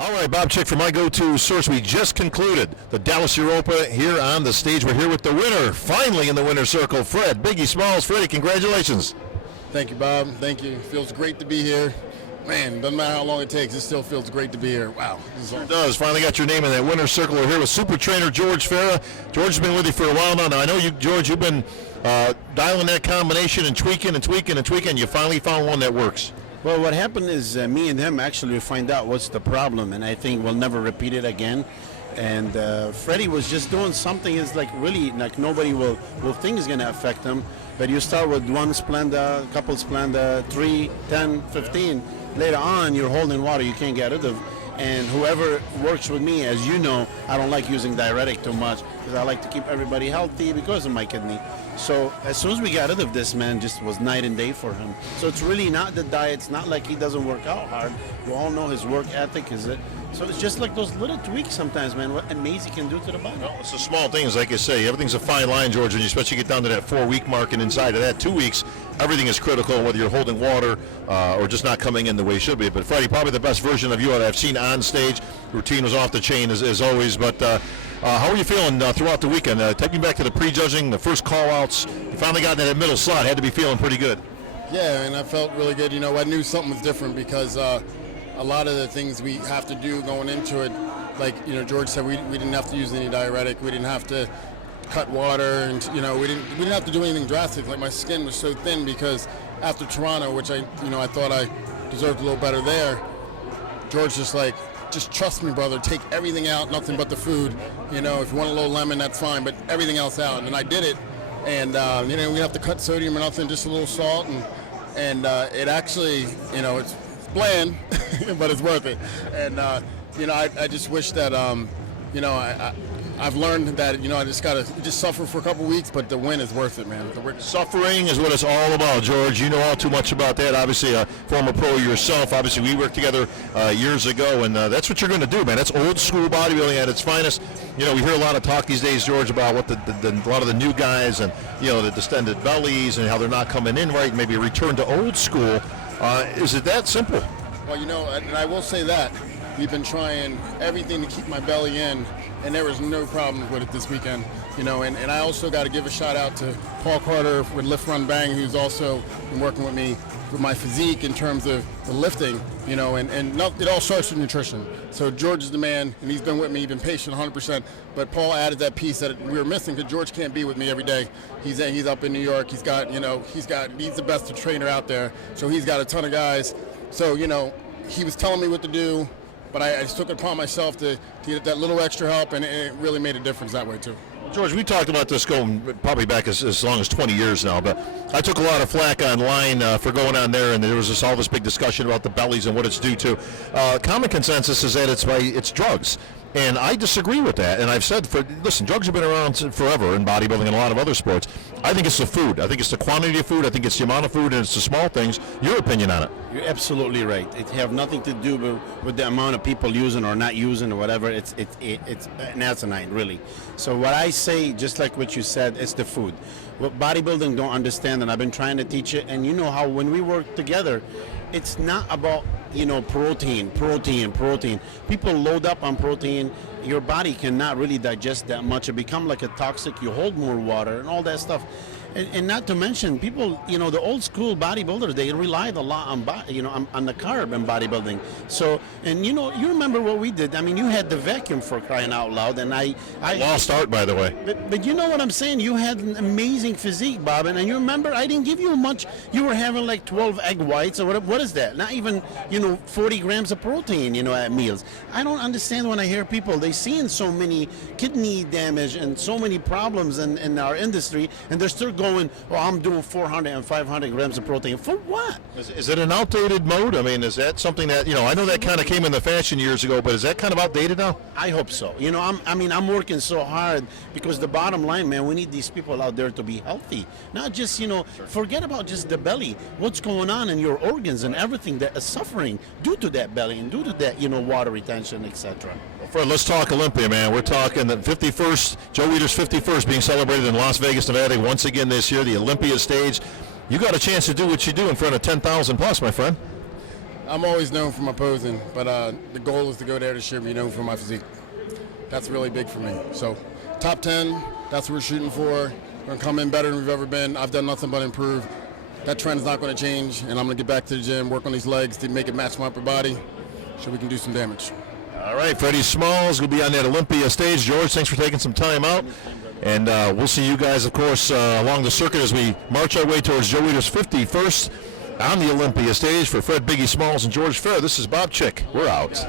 All right, Bob Chick from my go-to source. We just concluded the Dallas Europa here on the stage. We're here with the winner, finally in the winner's circle, Fred Biggie Smalls. Freddie, congratulations. Thank you, Bob. Thank you. Feels great to be here. Man, doesn't matter how long it takes, it still feels great to be here. Wow. It does. Finally got your name in that winner's circle. We're here with super trainer George Farah. George has been with you for a while now. Now I know you, George, you've been dialing that combination and tweaking and tweaking and tweaking. You finally found one that works. Well, what happened is me and him actually find out what's the problem, and I think we'll never repeat it again. And Freddie was just doing something is like really like nobody will think is going to affect him. But you start with one Splenda, a couple Splenda, 3, 10, 15. Later on, you're holding water you can't get rid of. And whoever works with me, as you know, I don't like using diuretic too much because I like to keep everybody healthy because of my kidney. So as soon as we got rid of this, man, just was night and day for him. So it's really not the diet. It's not like he doesn't work out hard. We all know his work ethic is it. So it's just like those little tweaks sometimes, man, what amazing can do to the body. Well, it's the small things, like you say. Everything's a fine line, George, when you especially get down to that 4-week mark, and inside of that 2 weeks, everything is critical, whether you're holding water or just not coming in the way it should be. But Freddie, probably the best version of you that I've seen on stage. Routine was off the chain as always, but how are you feeling throughout the weekend? Take me back to the prejudging, the first call-outs. You finally got in that middle slot. Had to be feeling pretty good. Yeah, and I felt really good. You know, I knew something was different because a lot of the things we have to do going into it, like, you know, George said, we didn't have to use any diuretic. We didn't have to cut water, and, you know, we didn't have to do anything drastic. Like, my skin was so thin because after Toronto, which I thought I deserved a little better there, George just like, just trust me, brother. Take everything out, nothing but the food. You know, if you want a little lemon, that's fine, but everything else out. And I did it, and you know, we have to cut sodium or nothing, just a little salt, and it actually, you know, it's bland, but it's worth it. And you know, I just wish that you know, I've learned that, you know, I just gotta suffer for a couple weeks, but the win is worth it, man. Suffering is what it's all about, George. You know all too much about that. Obviously, a former pro yourself. Obviously, we worked together years ago, and that's what you're going to do, man. That's old school bodybuilding at its finest. You know, we hear a lot of talk these days, George, about what a lot of the new guys and, you know, the distended bellies and how they're not coming in right. Maybe a return to old school. Is it that simple? Well, you know, and I will say that we've been trying everything to keep my belly in, and there was no problem with it this weekend. You know, and I also got to give a shout out to Paul Carter with Lift Run Bang, who's also been working with me with my physique in terms of the lifting. You know, and it all starts with nutrition. So George is the man, and he's been with me, he's been patient 100%. But Paul added that piece that we were missing because George can't be with me every day. He's up in New York. He's got, you know, he's the best trainer out there. So he's got a ton of guys. So, you know, he was telling me what to do, but I just took it upon myself to get that little extra help, and it really made a difference that way too. George, we talked about this going probably back as long as 20 years now, but I took a lot of flack online for going on there, and there was all this big discussion about the bellies and what it's due to. Common consensus is that it's drugs. And I disagree with that. And I've said, listen, drugs have been around forever in bodybuilding and a lot of other sports. I think it's the food. I think it's the quantity of food. I think it's the amount of food, and it's the small things. Your opinion on it? You're absolutely right. It have nothing to do with the amount of people using or not using or whatever. It's an asinine, really. So what I say, just like what you said, it's the food. What bodybuilding don't understand, and I've been trying to teach it, and you know how when we work together, it's not about, you know, protein. People load up on protein. Your body cannot really digest that much. It become like a toxic. You hold more water and all that stuff. And not to mention, people, you know, the old school bodybuilders, they relied a lot on, on the carb in bodybuilding. So, and you know, you remember what we did. I mean, you had the vacuum for crying out loud, and I lost art, by the way. But you know what I'm saying? You had an amazing physique, Bob, and you remember I didn't give you much. You were having like 12 egg whites or what is that? Not even, you know, 40 grams of protein, you know, at meals. I don't understand when I hear people, they seeing so many kidney damage and so many problems in our industry, and they're still going, well, I'm doing 400 and 500 grams of protein. For what? Is it an outdated mode? I mean, is that something that, you know, I know that kind of came in the fashion years ago, but is that kind of outdated now? I hope so. You know, I'm working so hard because the bottom line, man, we need these people out there to be healthy. Not just, you know, forget about just the belly. What's going on in your organs and everything that is suffering due to that belly and due to that, you know, water retention, etc. Fred, let's talk Olympia, man. We're talking the 51st, Joe Weider's 51st being celebrated in Las Vegas, Nevada once again this year, the Olympia stage. You got a chance to do what you do in front of 10,000 plus, my friend. I'm always known for my posing, but the goal is to go there this year and be known for my physique. That's really big for me. So top 10, that's what we're shooting for. We're going to come in better than we've ever been. I've done nothing but improve. That trend's not going to change, and I'm going to get back to the gym, work on these legs to make it match my upper body so we can do some damage. All right, Freddie Smalls will be on that Olympia stage. George, thanks for taking some time out. And we'll see you guys, of course, along the circuit as we march our way towards Joe Weider's 51st on the Olympia stage. For Fred Biggie Smalls and George Fair, this is Bob Chick. We're out.